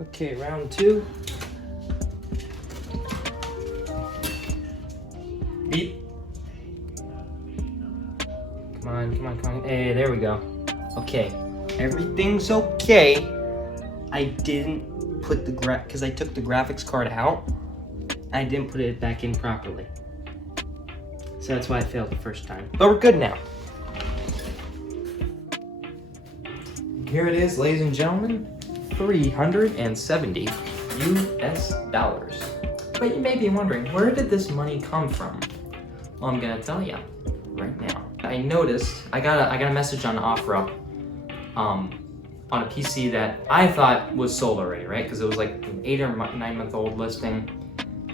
Okay, round two. Beep. Come on, come on, come on. Hey, there we go. Okay, everything's okay. I didn't put the because I took the graphics card out. I didn't put it back in properly. So that's why I failed the first time. But we're good now. Here it is, ladies and gentlemen. $370 US. But you may be wondering, where did this money come from? Well, I'm gonna tell you right now. I noticed I got a message on OfferUp on a PC that I thought was sold already, right? Because it was like an 8 or 9 month old listing.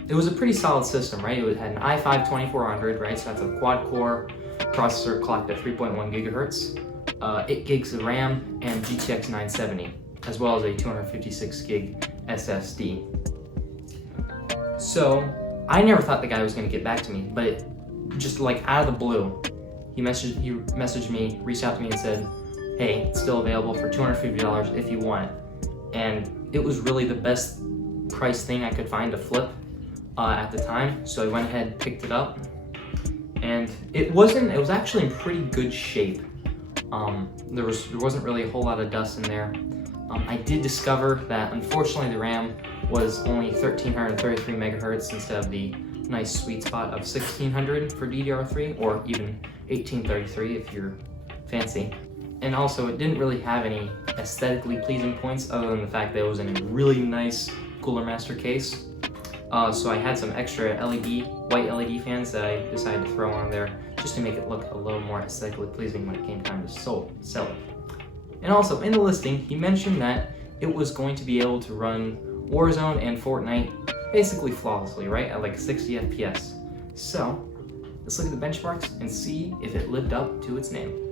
It was a pretty solid system, right? It had an i5 2400, right? So that's a quad core processor clocked at 3.1 gigahertz, 8 gigs of RAM, and GTX 970, as well as a 256 gig SSD. So I never thought the guy was gonna get back to me, but it, just like out of the blue, he messaged me, reached out to me and said, hey, it's still available for $250 if you want it. And it was really the best price thing I could find to flip at the time. So I went ahead and picked it up, and it was actually in pretty good shape. There wasn't really a whole lot of dust in there. I did discover that unfortunately the RAM was only 1333 megahertz instead of the nice sweet spot of 1600 for DDR3, or even 1833 if you're fancy. And also it didn't really have any aesthetically pleasing points other than the fact that it was in a really nice Cooler Master case. So I had some extra white LED fans that I decided to throw on there just to make it look a little more aesthetically pleasing when it came time to sell it. And also in the listing, he mentioned that it was going to be able to run Warzone and Fortnite basically flawlessly, right? At like 60 FPS. So let's look at the benchmarks and see if it lived up to its name.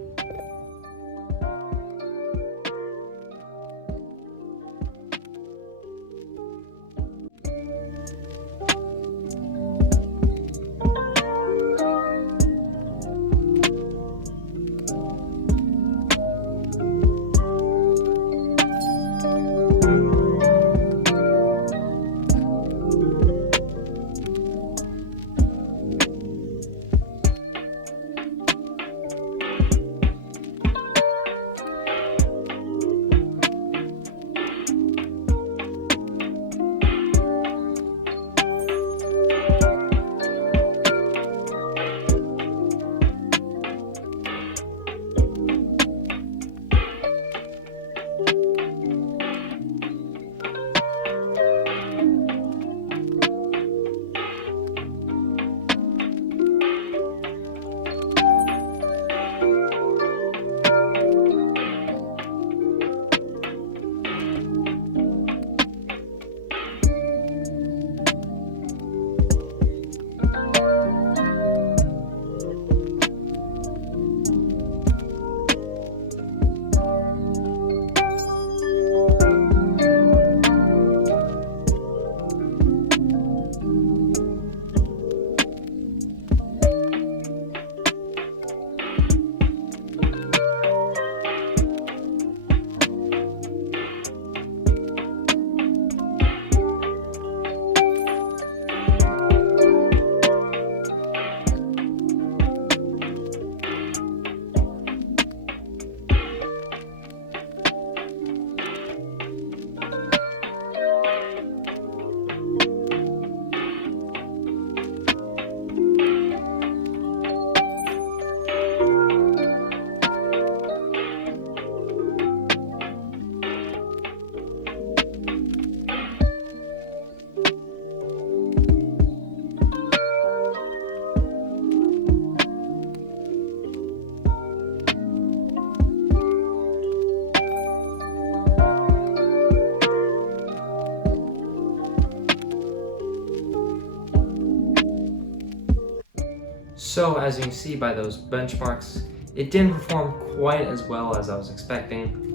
So as you can see by those benchmarks, it didn't perform quite as well as I was expecting.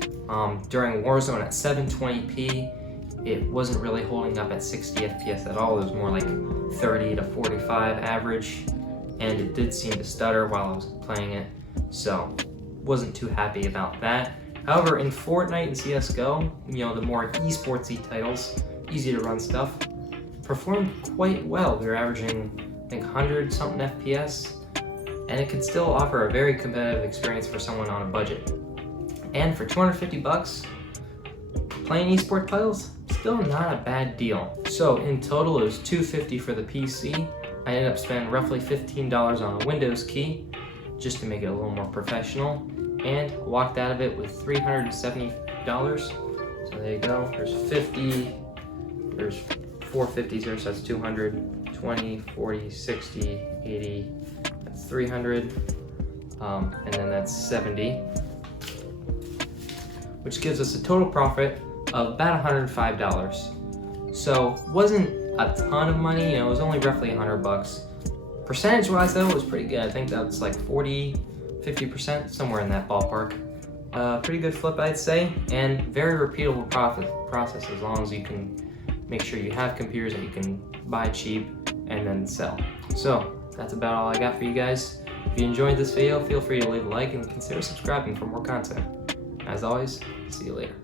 During Warzone at 720p, it wasn't really holding up at 60 FPS at all. It was more like 30 to 45 average, and it did seem to stutter while I was playing it, so wasn't too happy about that. However, in Fortnite and CSGO, the more esportsy titles, easy to run stuff, performed quite well. They're averaging, I think, 100 something FPS, and it could still offer a very competitive experience for someone on a budget. And for $250, playing esport titles, still not a bad deal. So in total, it was $250 for the PC. I ended up spending roughly $15 on a Windows key, just to make it a little more professional, and walked out of it with $370. So there you go. There's 50. There's 4 50s here, so that's 200, 20, 40, 60, 80. That's 300, and then that's 70, which gives us a total profit of about $105. So wasn't a ton of money, it was only roughly $100. Percentage-wise though, it was pretty good. I think that's like 40, 50%, somewhere in that ballpark. Pretty good flip, I'd say, and very repeatable process as long as you can make sure you have computers that you can buy cheap and then sell. So that's about all I got for you guys. If you enjoyed this video, feel free to leave a like and consider subscribing for more content. As always, see you later.